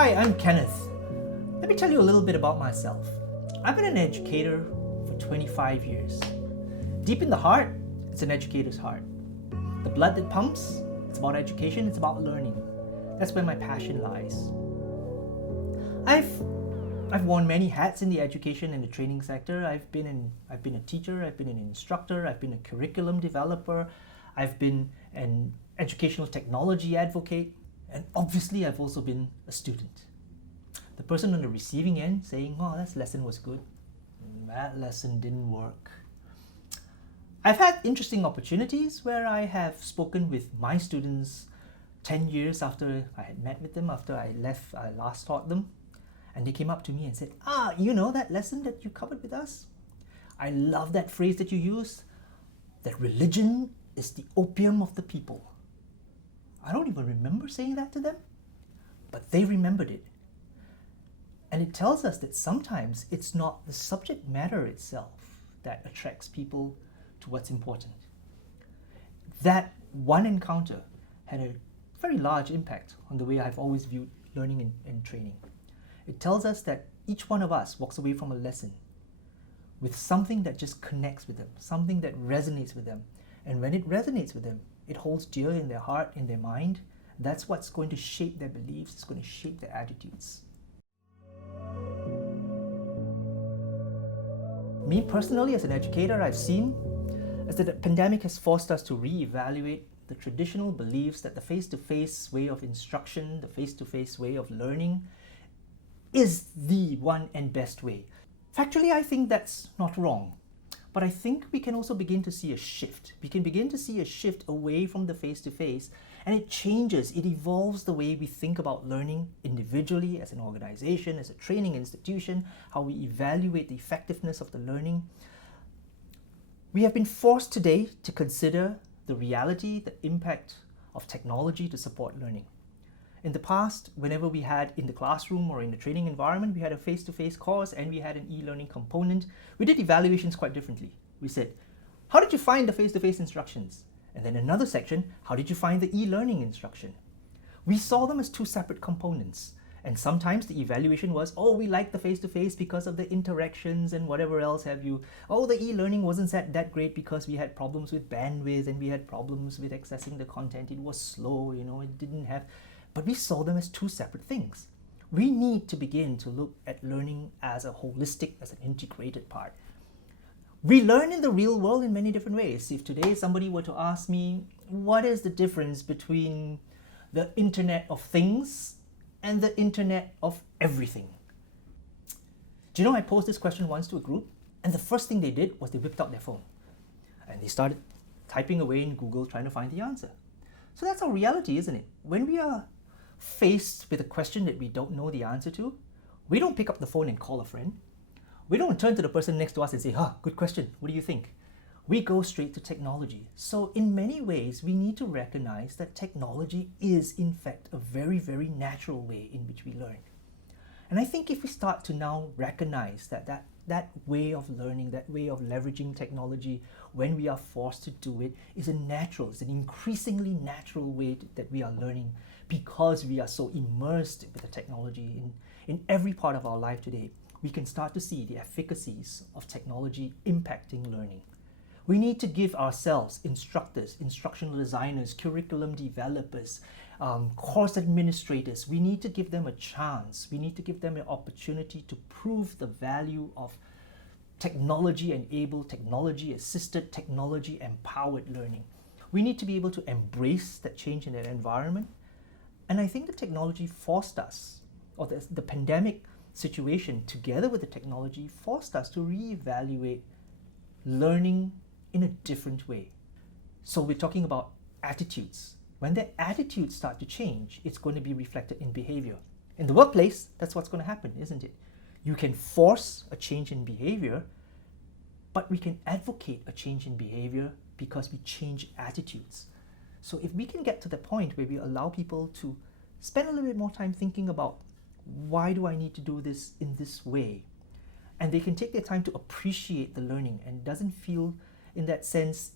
Hi, I'm Kenneth. Let me tell you a little bit about myself. I've been an educator for 25 years. Deep in the heart, it's an educator's heart. The blood that pumps, it's about education, it's about learning. That's where my passion lies. I've worn many hats in the education and the training sector. I've been a teacher, I've been an instructor, I've been a curriculum developer, I've been an educational technology advocate, and obviously I've also been a student. The person on the receiving end saying, "Oh, that lesson was good. That lesson didn't work." I've had interesting opportunities where I have spoken with my students 10 years after I had met with them, after I last taught them. And they came up to me and said, you know that lesson that you covered with us? I love that phrase that you used, that religion is the opium of the people. I don't even remember saying that to them, but they remembered it. And it tells us that sometimes it's not the subject matter itself that attracts people to what's important. That one encounter had a very large impact on the way I've always viewed learning and training. It tells us that each one of us walks away from a lesson with something that just connects with them, something that resonates with them. And when it resonates with them, it holds dear in their heart, in their mind. That's what's going to shape their beliefs, it's going to shape their attitudes. Me personally, as an educator, I've seen is that the pandemic has forced us to reevaluate the traditional beliefs that the face-to-face way of instruction, the face-to-face way of learning is the one and best way. Factually, I think that's not wrong. But I think we can also begin to see a shift. We can begin to see a shift away from the face-to-face, and it changes, it evolves the way we think about learning individually, as an organization, as a training institution, how we evaluate the effectiveness of the learning. We have been forced today to consider the reality, the impact of technology to support learning. In the past, whenever we had in the classroom or in the training environment, we had a face-to-face course and we had an e-learning component. We did evaluations quite differently. We said, how did you find the face-to-face instructions? And then another section, how did you find the e-learning instruction? We saw them as two separate components. And sometimes the evaluation was, we like the face-to-face because of the interactions and whatever else have you. The e-learning wasn't that great because we had problems with bandwidth and we had problems with accessing the content. It was slow, it didn't have... But we saw them as two separate things. We need to begin to look at learning as a holistic, as an integrated part. We learn in the real world in many different ways. If today somebody were to ask me, what is the difference between the Internet of Things and the Internet of Everything? Do you know I posed this question once to a group, and the first thing they did was they whipped out their phone. And they started typing away in Google trying to find the answer. So that's our reality, isn't it? When we are faced with a question that we don't know the answer to, we don't pick up the phone and call a friend. We don't turn to the person next to us and say, good question, what do you think? We go straight to technology. So in many ways, we need to recognize that technology is in fact a very, very natural way in which we learn. And I think if we start to now recognize that way of learning, that way of leveraging technology when we are forced to do it is it's an increasingly natural way that we are learning because we are so immersed with the technology in every part of our life today. We can start to see the efficacies of technology impacting learning. We need to give ourselves, instructors, instructional designers, curriculum developers, course administrators, we need to give them a chance. We need to give them an opportunity to prove the value of technology-enabled, technology-assisted, technology-empowered learning. We need to be able to embrace that change in that environment. And I think the technology forced us, or the pandemic situation together with the technology forced us to reevaluate learning in a different way. So we're talking about attitudes. When their attitudes start to change, it's going to be reflected in behavior. In the workplace, that's what's going to happen, isn't it? You can force a change in behavior, but we can advocate a change in behavior because we change attitudes. So if we can get to the point where we allow people to spend a little bit more time thinking about why do I need to do this in this way? And they can take their time to appreciate the learning and doesn't feel in that sense,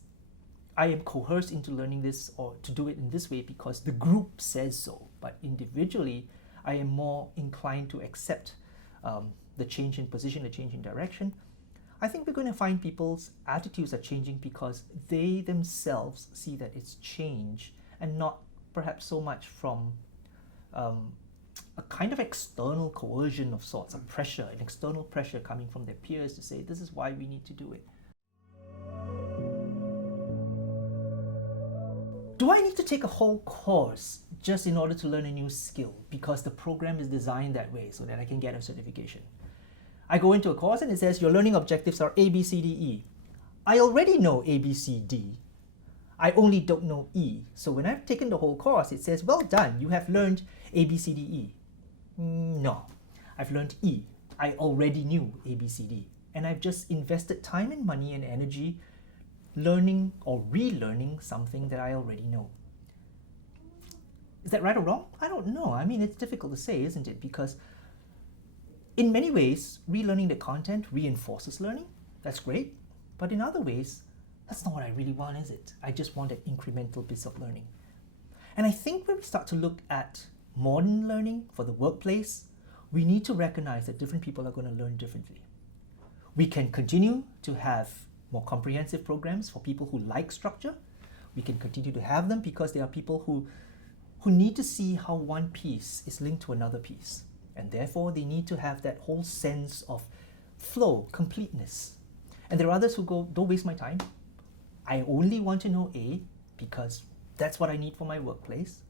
I am coerced into learning this or to do it in this way because the group says so. But individually, I am more inclined to accept the change in position, the change in direction. I think we're going to find people's attitudes are changing because they themselves see that it's change and not perhaps so much from a kind of external coercion of sorts, a pressure, an external pressure coming from their peers to say, this is why we need to do it. Do I need to take a whole course just in order to learn a new skill because the program is designed that way so that I can get a certification? I go into a course and it says your learning objectives are A, B, C, D, E. I already know A, B, C, D. I only don't know E. So when I've taken the whole course, it says, well done, you have learned A, B, C, D, E. No, I've learned E. I already knew A, B, C, D. And I've just invested time and money and energy learning or relearning something that I already know. Is that right or wrong? I don't know. I mean, it's difficult to say, isn't it? Because in many ways, relearning the content reinforces learning. That's great. But in other ways, that's not what I really want, is it? I just want an incremental piece of learning. And I think when we start to look at modern learning for the workplace, we need to recognize that different people are going to learn differently. We can continue to have more comprehensive programs for people who like structure. We can continue to have them because there are people who need to see how one piece is linked to another piece. And therefore, they need to have that whole sense of flow, completeness. And there are others who go, don't waste my time. I only want to know A because that's what I need for my workplace.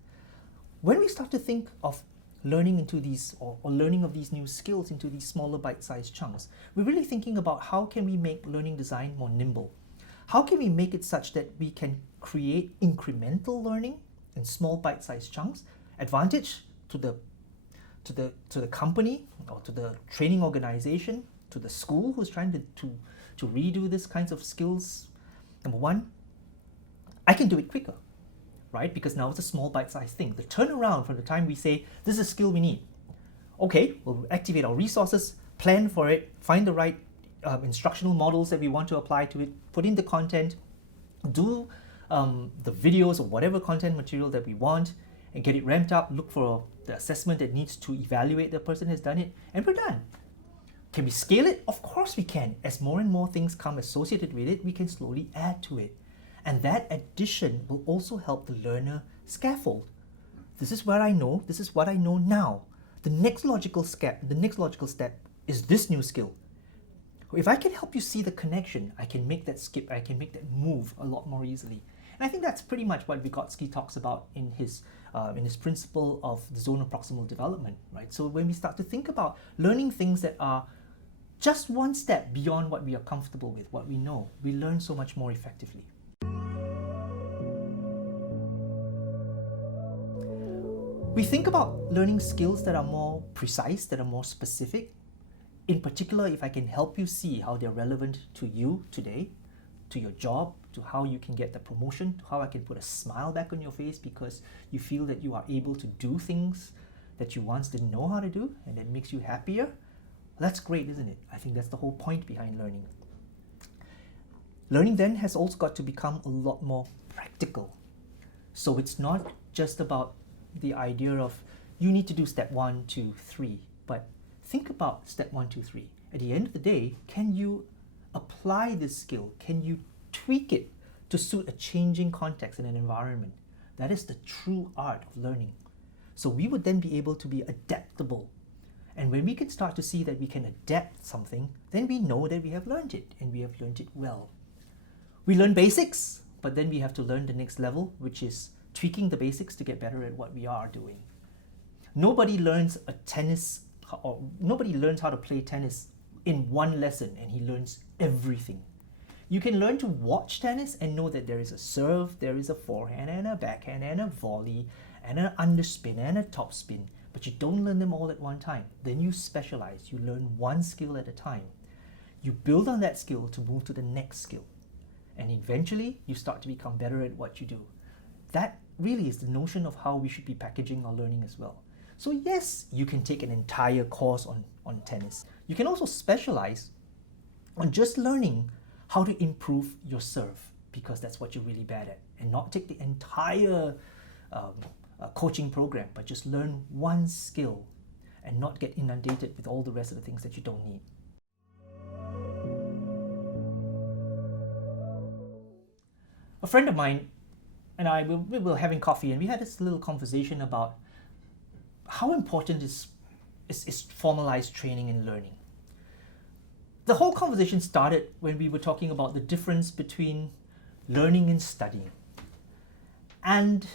When we start to think of learning into these or learning of these new skills into these smaller bite-sized chunks, we're really thinking about how can we make learning design more nimble? How can we make it such that we can create incremental learning in small bite-sized chunks? Advantage to the company or to the training organization, to the school who's trying to redo these kinds of skills. Number one, I can do it quicker, right? Because now it's a small bite-sized thing. The turnaround from the time we say, this is a skill we need. Okay, we'll activate our resources, plan for it, find the right instructional models that we want to apply to it, put in the content, do the videos or whatever content material that we want, and get it ramped up, look for the assessment that needs to evaluate the person has done it, and we're done. Can we scale it? Of course we can. As more and more things come associated with it, we can slowly add to it. And that addition will also help the learner scaffold. This is what I know, this is what I know now. The next logical step is this new skill. If I can help you see the connection, I can make that skip, I can make that move a lot more easily. And I think that's pretty much what Vygotsky talks about in his principle of the zone of proximal development, right? So when we start to think about learning things that are just one step beyond what we are comfortable with, what we know, we learn so much more effectively. We think about learning skills that are more precise, that are more specific. In particular, if I can help you see how they're relevant to you today, to your job, to how you can get the promotion, to how I can put a smile back on your face because you feel that you are able to do things that you once didn't know how to do and that makes you happier. That's great, isn't it? I think that's the whole point behind learning. Learning then has also got to become a lot more practical. So it's not just about the idea of you need to do step 1, 2, 3, but think about step 1, 2, 3. At the end of the day, can you apply this skill? Can you tweak it to suit a changing context and an environment? That is the true art of learning. So we would then be able to be adaptable. And when we can start to see that we can adapt something, then we know that we have learned it and we have learned it well. We learn basics, but then we have to learn the next level, which is tweaking the basics to get better at what we are doing. Nobody learns how to play tennis in one lesson and he learns everything. You can learn to watch tennis and know that there is a serve, there is a forehand and a backhand and a volley and an underspin and a topspin, but you don't learn them all at one time. Then you specialize, you learn one skill at a time. You build on that skill to move to the next skill. And eventually you start to become better at what you do. That really is the notion of how we should be packaging our learning as well. So yes, you can take an entire course on tennis. You can also specialize on just learning how to improve your serve because that's what you're really bad at, and not take the entire coaching program, but just learn one skill and not get inundated with all the rest of the things that you don't need. A friend of mine and I, we were having coffee, and we had this little conversation about how important is formalized training and learning. The whole conversation started when we were talking about the difference between learning and studying. And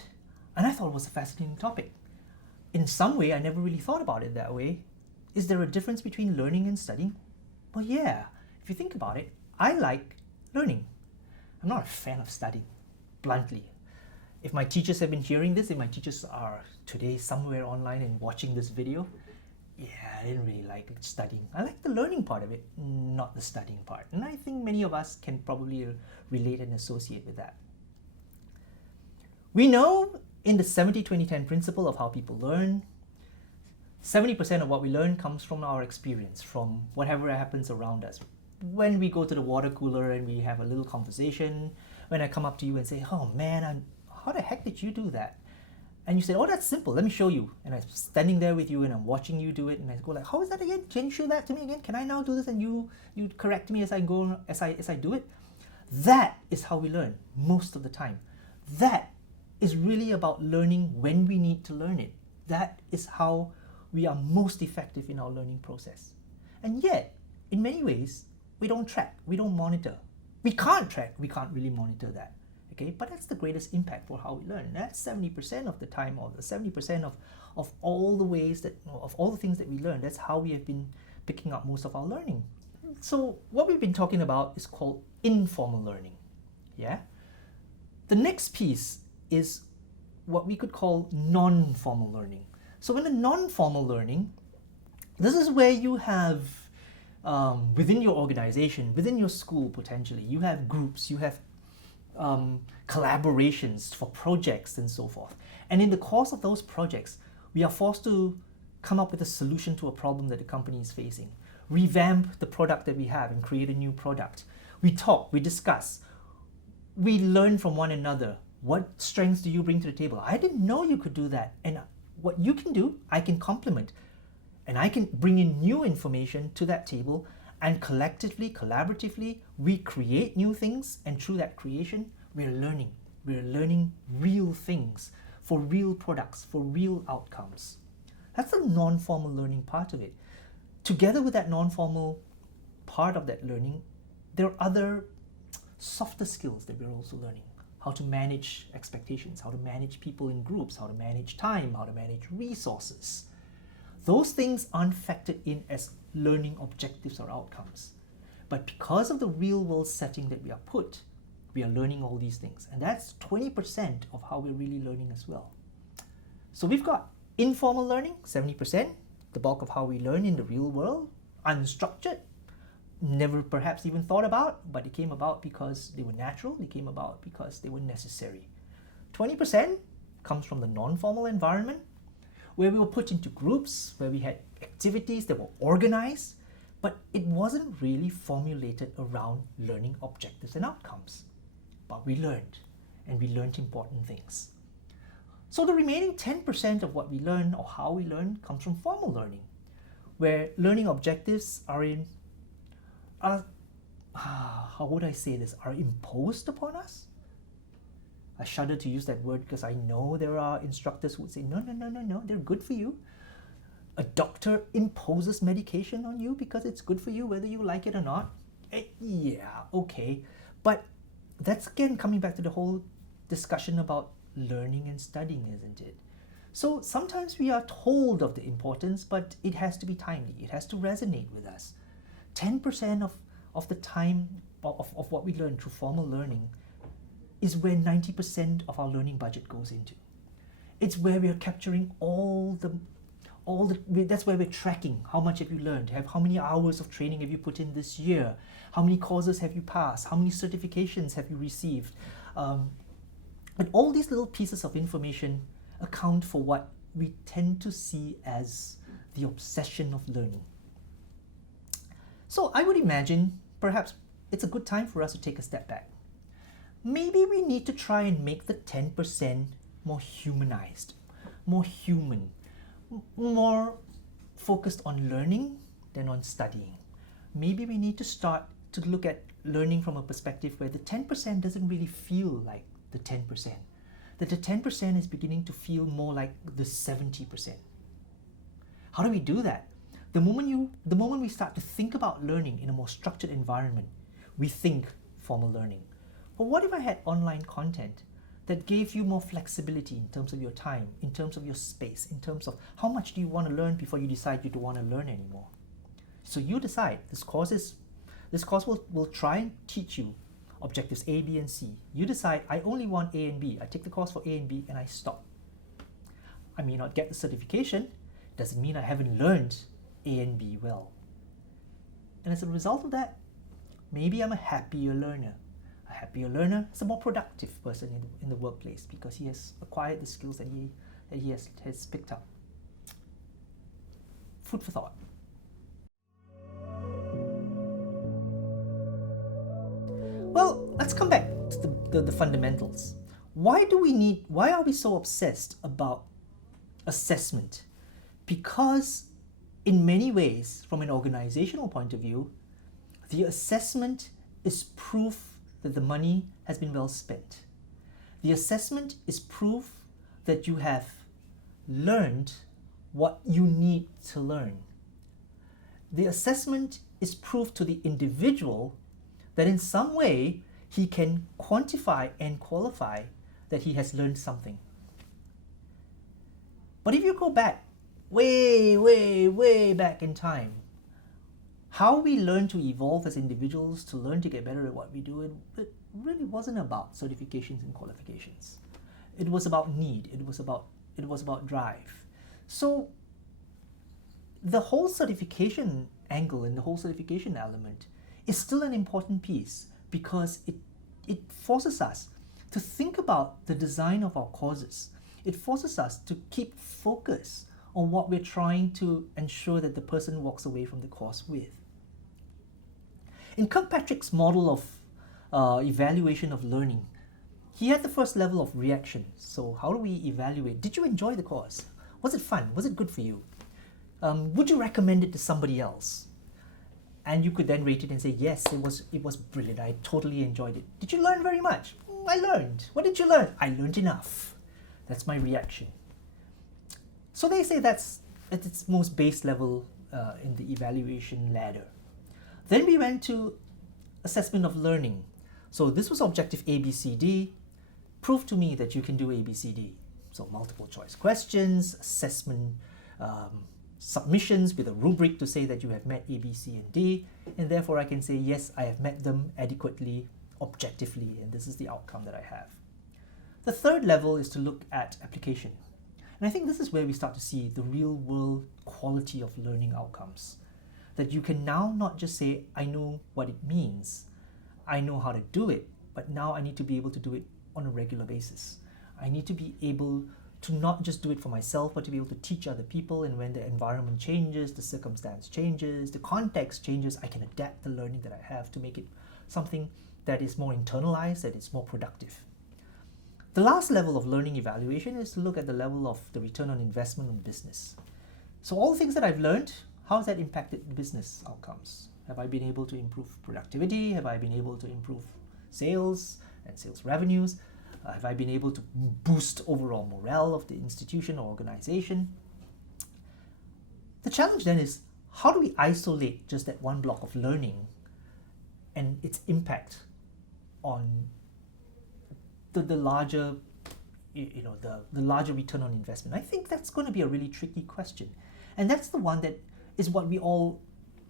I thought it was a fascinating topic. In some way, I never really thought about it that way. Is there a difference between learning and studying? Well, yeah. If you think about it, I like learning. I'm not a fan of studying, bluntly. If my teachers have been hearing this, if my teachers are today somewhere online and watching this video, yeah, I didn't really like studying. I like the learning part of it, not the studying part. And I think many of us can probably relate and associate with that. We know in the 70-20-10 principle of how people learn, 70% of what we learn comes from our experience, from whatever happens around us. When we go to the water cooler and we have a little conversation, when I come up to you and say, oh man, how the heck did you do that? And you say, oh, that's simple, let me show you. And I'm standing there with you and I'm watching you do it, and I go like, how is that again? Can you show that to me again? Can I now do this? And you correct me as I go, as I do it. That is how we learn most of the time. That is really about learning when we need to learn it. That is how we are most effective in our learning process. And yet, in many ways, we don't track, we don't monitor. We can't track, we can't really monitor that. Okay, but that's the greatest impact for how we learn. That's 70% of the time, or the 70% of all the ways that, of all the things that we learn. That's how we have been picking up most of our learning. So what we've been talking about is called informal learning. Yeah. The next piece is what we could call non-formal learning. So in the non-formal learning, this is where you have within your organization, within your school potentially, you have groups, you have collaborations for projects and so forth. And in the course of those projects, we are forced to come up with a solution to a problem that the company is facing, revamp the product that we have and create a new product. We talk, we discuss, we learn from one another. What strengths do you bring to the table? I didn't know you could do that. And what you can do, I can complement. And I can bring in new information to that table, and collectively, collaboratively, we create new things, and through that creation, we're learning. We're learning real things for real products, for real outcomes. That's the non-formal learning part of it. Together with that non-formal part of that learning, there are other softer skills that we're also learning. How to manage expectations, how to manage people in groups, how to manage time, how to manage resources. Those things aren't factored in as learning objectives or outcomes. But because of the real world setting that we are put, we are learning all these things. And that's 20% of how we're really learning as well. So we've got informal learning, 70%, the bulk of how we learn in the real world, unstructured, never perhaps even thought about, but it came about because they were natural, they came about because they were necessary. 20% comes from the non-formal environment, where we were put into groups, where we had activities that were organized, but it wasn't really formulated around learning objectives and outcomes. But we learned, and we learned important things. So the remaining 10% of what we learn, or how we learn, comes from formal learning, where learning objectives are how would I say this, are imposed upon us? I shudder to use that word because I know there are instructors who would say, no, they're good for you. A doctor imposes medication on you because it's good for you, whether you like it or not. Yeah, okay. But that's again coming back to the whole discussion about learning and studying, isn't it? So sometimes we are told of the importance, but it has to be timely. It has to resonate with us. 10% of the time of what we learn through formal learning is where 90% of our learning budget goes into. It's where we are capturing that's where we're tracking how much have you learned, how many hours of training have you put in this year, how many courses have you passed, how many certifications have you received. But all these little pieces of information account for what we tend to see as the obsession of learning. So I would imagine perhaps it's a good time for us to take a step back. Maybe we need to try and make the 10% more humanized, more human, more focused on learning than on studying. Maybe we need to start to look at learning from a perspective where the 10% doesn't really feel like the 10%. That the 10% is beginning to feel more like the 70%. How do we do that? The moment we start to think about learning in a more structured environment, we think formal learning. But what if I had online content that gave you more flexibility in terms of your time, in terms of your space, in terms of how much do you want to learn before you decide you don't want to learn anymore? So you decide. This course will try and teach you objectives A, B, and C. You decide, I only want A and B. I take the course for A and B and I stop. I may not get the certification. Doesn't mean I haven't learned A and B well. And as a result of that, maybe I'm a happier learner. A happier learner is a more productive person in the workplace because he has acquired the skills that he has picked up. Food for thought. Well, let's come back to the fundamentals. Why are we so obsessed about assessment? Because in many ways, from an organizational point of view, the assessment is proof that the money has been well spent. The assessment is proof that you have learned what you need to learn. The assessment is proof to the individual that in some way he can quantify and qualify that he has learned something. But if you go back, way back in time, how we learn to evolve as individuals, to learn to get better at what we do, it really wasn't about certifications and qualifications. It was about need. It was about drive. So the whole certification angle and the whole certification element is still an important piece because it forces us to think about the design of our courses. It forces us to keep focus on what we're trying to ensure that the person walks away from the course with. In Kirkpatrick's model of evaluation of learning, he had the first level of reaction. So how do we evaluate? Did you enjoy the course? Was it fun? Was it good for you? Would you recommend it to somebody else? And you could then rate it and say, yes, it was brilliant. I totally enjoyed it. Did you learn very much? I learned. What did you learn? I learned enough. That's my reaction. So they say that's at its most base level in the evaluation ladder. Then we went to assessment of learning. So this was objective ABCD. Prove to me that you can do ABCD. So multiple choice questions, assessment, submissions with a rubric to say that you have met A, B, C, and D. And therefore I can say, yes, I have met them adequately, objectively, and this is the outcome that I have. The third level is to look at application. And I think this is where we start to see the real world quality of learning outcomes. That you can now not just say, I know what it means, I know how to do it, but now I need to be able to do it on a regular basis. I need to be able to not just do it for myself, but to be able to teach other people. And when the environment changes, the circumstance changes, the context changes, I can adapt the learning that I have to make it something that is more internalized, that is more productive. The last level of learning evaluation is to look at the level of the return on investment on business. So all the things that I've learned, how has that impacted business outcomes? Have I been able to improve productivity? Have I been able to improve sales and sales revenues? Have I been able to boost overall morale of the institution or organization? The challenge then is, how do we isolate just that one block of learning and its impact on the larger, the larger return on investment? I think that's going to be a really tricky question. And that's the one that is what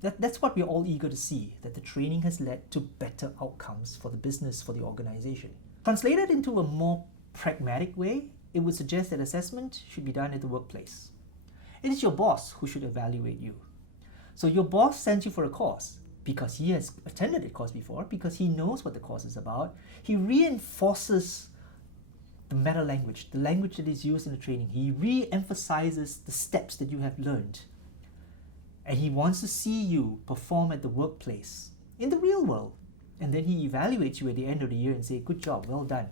that's what we're all eager to see, that the training has led to better outcomes for the business, for the organization. Translated into a more pragmatic way, it would suggest that assessment should be done at the workplace. It is your boss who should evaluate you. So your boss sends you for a course because he has attended a course before, because he knows what the course is about. He reinforces the meta language, the language that is used in the training. He re-emphasizes the steps that you have learned. And he wants to see you perform at the workplace, in the real world. And then he evaluates you at the end of the year and say, good job, well done.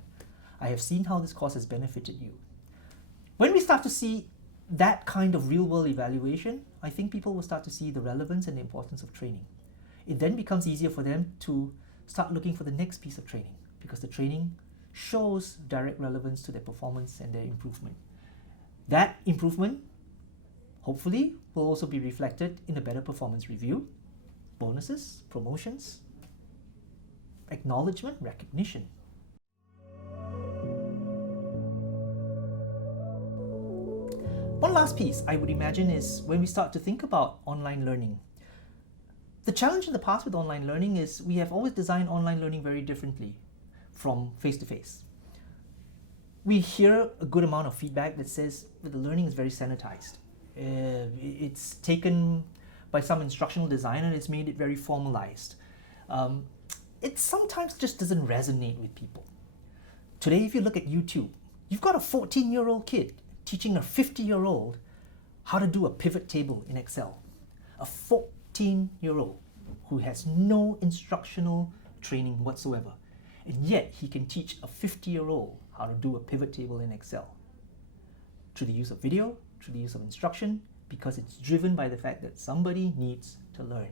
I have seen how this course has benefited you. When we start to see that kind of real world evaluation, I think people will start to see the relevance and the importance of training. It then becomes easier for them to start looking for the next piece of training, because the training shows direct relevance to their performance and their improvement. That improvement, hopefully, will also be reflected in a better performance review, bonuses, promotions, acknowledgement, recognition. One last piece I would imagine is when we start to think about online learning. The challenge in the past with online learning is we have always designed online learning very differently from face-to-face. We hear a good amount of feedback that says that the learning is very sanitized. It's taken by some instructional designer and it's made it very formalized. It sometimes just doesn't resonate with people. Today, if you look at YouTube, you've got a 14-year-old kid teaching a 50-year-old how to do a pivot table in Excel. A 14-year-old who has no instructional training whatsoever. And yet he can teach a 50-year-old how to do a pivot table in Excel. Through the use of video, through the use of instruction, because it's driven by the fact that somebody needs to learn.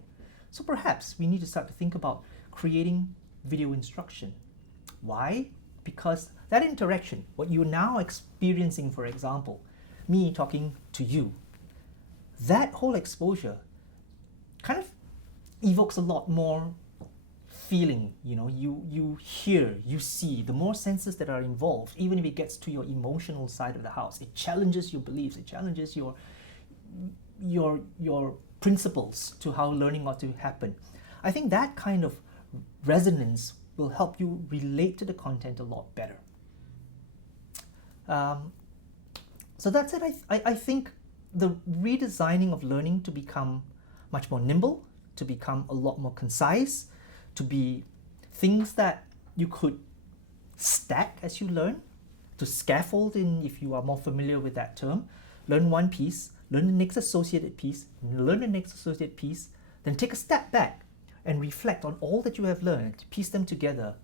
So perhaps we need to start to think about creating video instruction. Why? Because that interaction, what you're now experiencing, for example, me talking to you, that whole exposure kind of evokes a lot more feeling. You hear, you see, the more senses that are involved, even if it gets to your emotional side of the house, it challenges your beliefs, it challenges your principles to how learning ought to happen. I think that kind of resonance will help you relate to the content a lot better. So that's it. I think the redesigning of learning to become much more nimble, to become a lot more concise, to be things that you could stack as you learn, to scaffold in, if you are more familiar with that term. Learn one piece, learn the next associated piece, learn the next associated piece, then take a step back and reflect on all that you have learned, piece them together,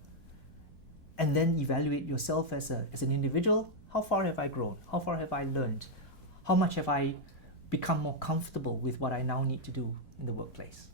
and then evaluate yourself as an individual. How far have I grown? How far have I learned? How much have I become more comfortable with what I now need to do in the workplace?